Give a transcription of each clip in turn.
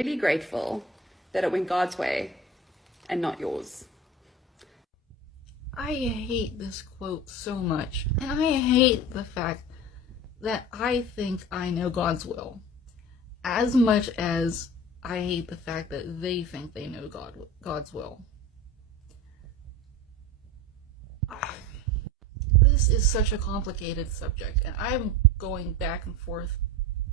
Really grateful that it went God's way and not yours. I hate this quote so much, and I hate the fact that I think I know God's will as much as I hate the fact that they think they know God's will. This is such a complicated subject, and I'm going back and forth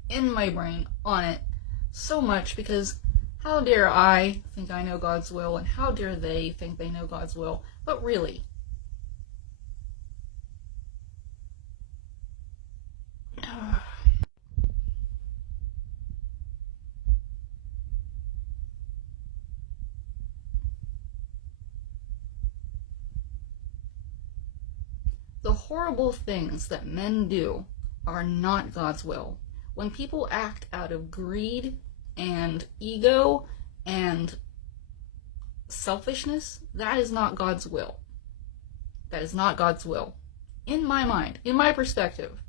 in my brain on it so much because how dare I think I know God's will, and how dare they think they know God's will? But really, the horrible things that men do are not God's will. When people act out of greed and ego and selfishness, that is not God's will. That is not God's will. In my mind, in my perspective,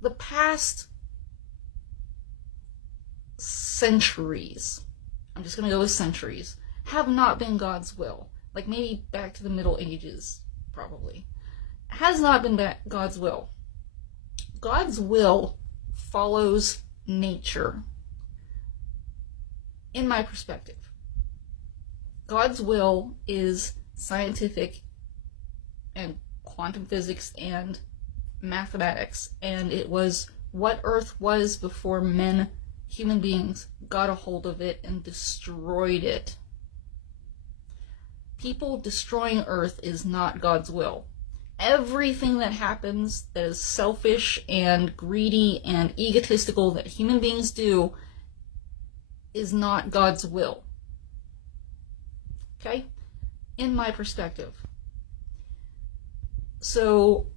the past centuries, I'm just going to go with centuries, have not been God's will. Like maybe back to the Middle Ages, probably. Has not been God's will. God's will follows nature. In my perspective, God's will is scientific and quantum physics and mathematics, and it was what Earth was before men, human beings, got a hold of it and destroyed it. People destroying Earth is not God's will. Everything that happens that is selfish and greedy and egotistical that human beings do is not God's will. Okay? In my perspective. So,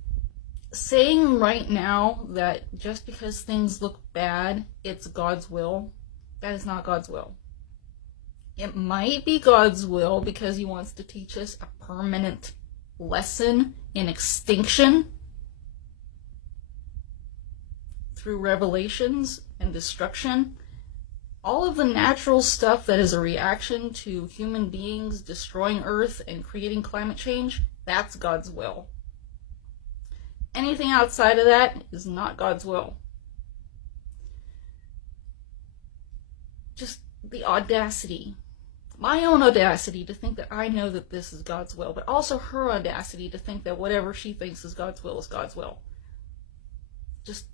saying right now that just because things look bad, it's God's will, that is not God's will. It might be God's will because he wants to teach us a permanent lesson in extinction through revelations and destruction. All of the natural stuff that is a reaction to human beings destroying Earth and creating climate change, that's God's will. Anything outside of that is not God's will. Just the audacity. My own audacity to think that I know that this is God's will, but also her audacity to think that whatever she thinks is God's will is God's will. Just,